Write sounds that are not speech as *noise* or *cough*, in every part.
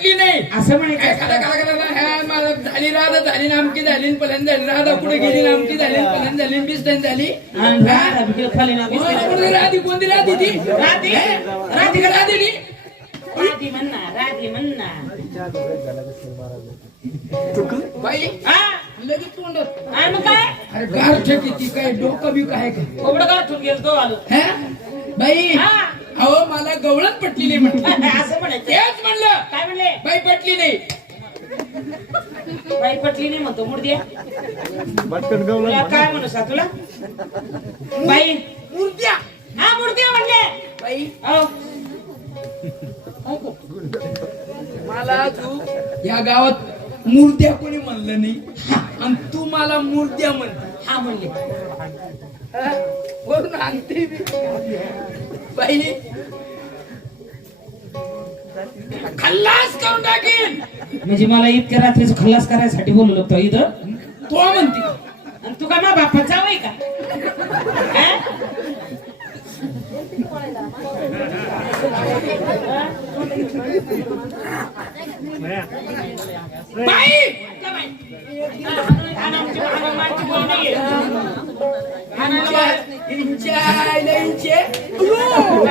असं म्हणायचं काय करा करा करा करा, ह्या मला झाली राधा झाली नामकी झाली पलंद झाली. राधा पुढे गेली नामकी झाली पलंद झाली बिस्तन झाली. आणि राधा video खाली ना कोण कोणती राधी कोणती राधी ती? राधी? राधी का राधी ती? राधी म्हणणार राधी म्हणणार बाई हा? लगेच तोंडात काय मग काय? अरे गारठ किती काय डोकं बी काय आलो. हा? बाई हा. अहो मला गवळण पटली नाही म्हटलं. *laughs* असं म्हणायचं. तेच म्हणलं. काय म्हणले? बाई पटली नाही. बाई पटली नाही म्हणतो मुर्द्या. गवलं तुला काय म्हणू सा तुला? बाई. मूर्त्या हा मुर्द्या म्हणले. बाई. हो मला तू या गावात मूर्त्या कोणी म्हणलं नाही. आणि तू मला मूर्त्या म्हणते हा म्हणले. हा? वरून आणते मी. बाई. खल्लास करून टाकीन. म्हणजे मला इतक्या रात्रीचं खल्लास करायसाठी बोलवलं होतं इथं. तो म्हणते. आणि तू का मा बापात जावय का? हा? बाई! इंचे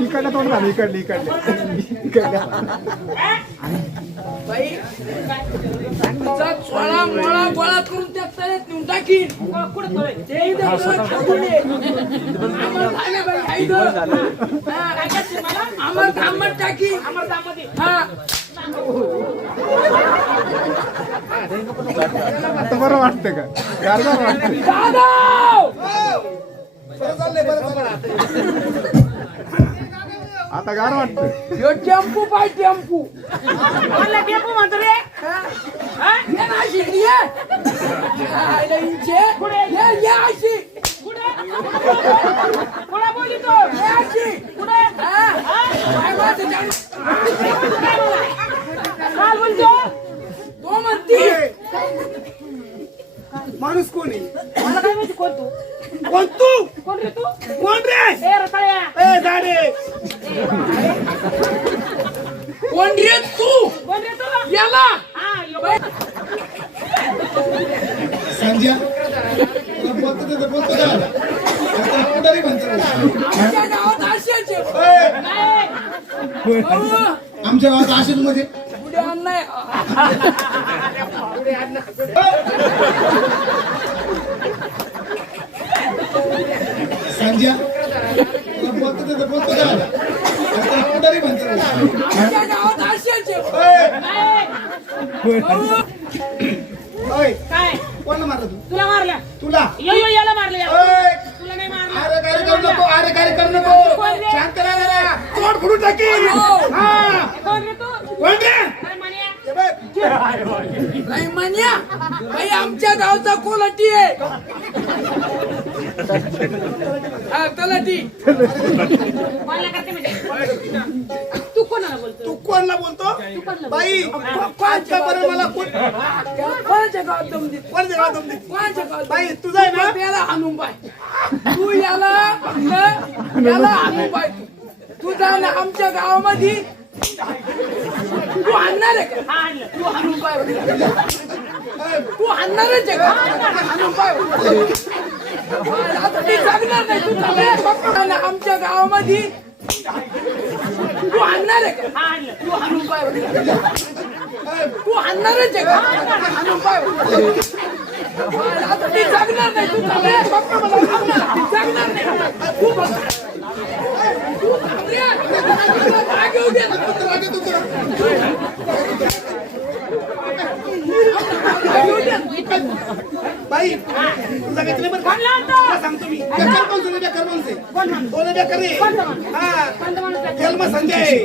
इकडनं तोंड घाल इकडली इकडली? बाई चोळा मोळा गोळा करून त्या तळ्यात नेऊन टाकीन ये. आम्हाला झालं बाई. हा? आम्हाला. हा आता बरं वाटतं का वाटतं आता गार वाटतं ह्यो टेम्पू पाय टेम्पू मला टेपू म्हणतो रे. हा? हा? ये ना अशी, ये. आईला इंचे. ये, ये अशी. कुठं? कुठं बोलितो? ये अशी. कुठं? हा? काय माझं जाण- काय बोलतो? तो म्हणती माणूस कोणी मला काय माहिती कोण तू? कोण तू कोण रे तू? कोण रे ए रताळ्या. ए झाडे कोण रे तू कोण रे तू? याला हा, यो बाई. कोणतरी म्हणतो. आमच्या गावात आशिषमध्ये. संजय म्हणतो. आमच्या गावात असेच आहे. नाही. अहो, ओय काय? कोण मारलं तू? तुला मारलं. तुला? यो यो याला मारलं या. ओय! तुला नाही मारलं. अरे काय करू नको अरे काय करू नको. शांत राहा जरा. तोड फुडून हा. कोण रे तू? कोण रे? काय म्हणे हे बघ. नाही म्हण्या बाई आमच्या गावचा कोलाटी आहे. हा करते म्हणजे. कोणाला कोणला बोलतो बाई आजच्यापर्यंत मला कोण कोणाच्या गावात दम देत? कोण देणार तुमची कोणाच्या गावात बाई तुझं आहे ना. याला आणून पाय तू याला फक्त याला पाय तू. जा ना आमच्या गावामध्ये. तू आणणार आहे का? हा तू आणून पाय तू आणणारच आहे का? ते जगणार नाही तू चालले ना आमच्या गावामध्ये. तू आणणार आहे का हा आणलं तू आणून पाय तू आणणारच आहे का आणून पाय आता ते जगणार नाही तू चालले जगणार नाही तू बघ. तू थांब रे. बाई तुझा घेतले बरं का? सांगतो मी. बेकार कोण तुला बेकार माणूस आहे. कोण बेकार रे हा माणूस आहे? जन्म संजय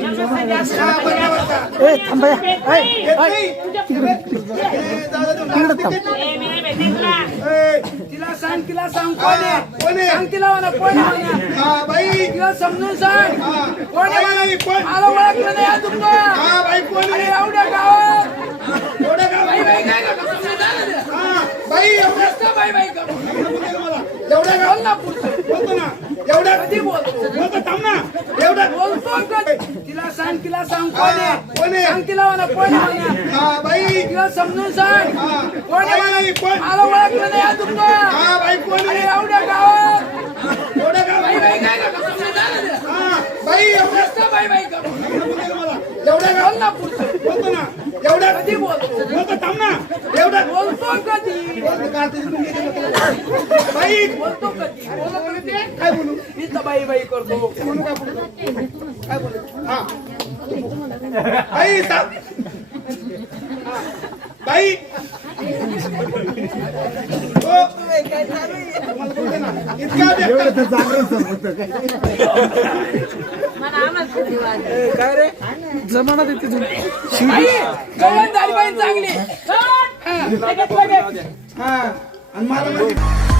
हा बरोबर येत नाही. येत नाही. ए, जाऊ दे तू. ए, मी नाही भेटत तुला. सांग तिला सांग. कोण आहे? कोण आहे? सांग तिला म्हणा कोण आहे. हा बाई. तिला समजून सांग. हा. कोण आहे? कोण? मला ओळखलं नाही पण. हा बाई कोण आहे? एवढ्या गावात. एवढं का बाई, बाई, काय बाई एवढ्या नुसतं बाई बाई करू एवढ्या बोल ना पुढचं बोलतो ना. एवढ्या कधी बोलतो? बोलतो थांब ना. एवढ्या बोलतो कधी तिला सांग तिला सांग कोण हा, कोण आहे? आहे? सांग तिला म्हणा कोण आहे? म्हणा हा बाई. तिला समजून सांग. हा. कोण आहे म्हणा? बाई, कोण? मला ओळखलं नाही अजून तो. हा बाई कोण अरे आहे? एवढ्या गावात. एवढ्या बाई बाई काय करतो? समजून झालं ते. हा बाई एवढ्या नुसतं बाई बाई करू मला एवढ्या गाव बोल ना पुढचं बोलतो ना. एवढ्या कधी बोलतो? बोलतो थांब ना. एवढ्या बोलतो कधी बाई बोलतो कधी? बोलतो कधी? काय बोलू? मी तर बाई बाई करतो. बोलू का बोलू? काय बोलू? हा. बाई सा- हा. बाई. हो. तुम्हाला बोलते ना. इतका बेकार. बाई गवळण झाली बाई चांगली. लगेच लगेच. हा आणि मला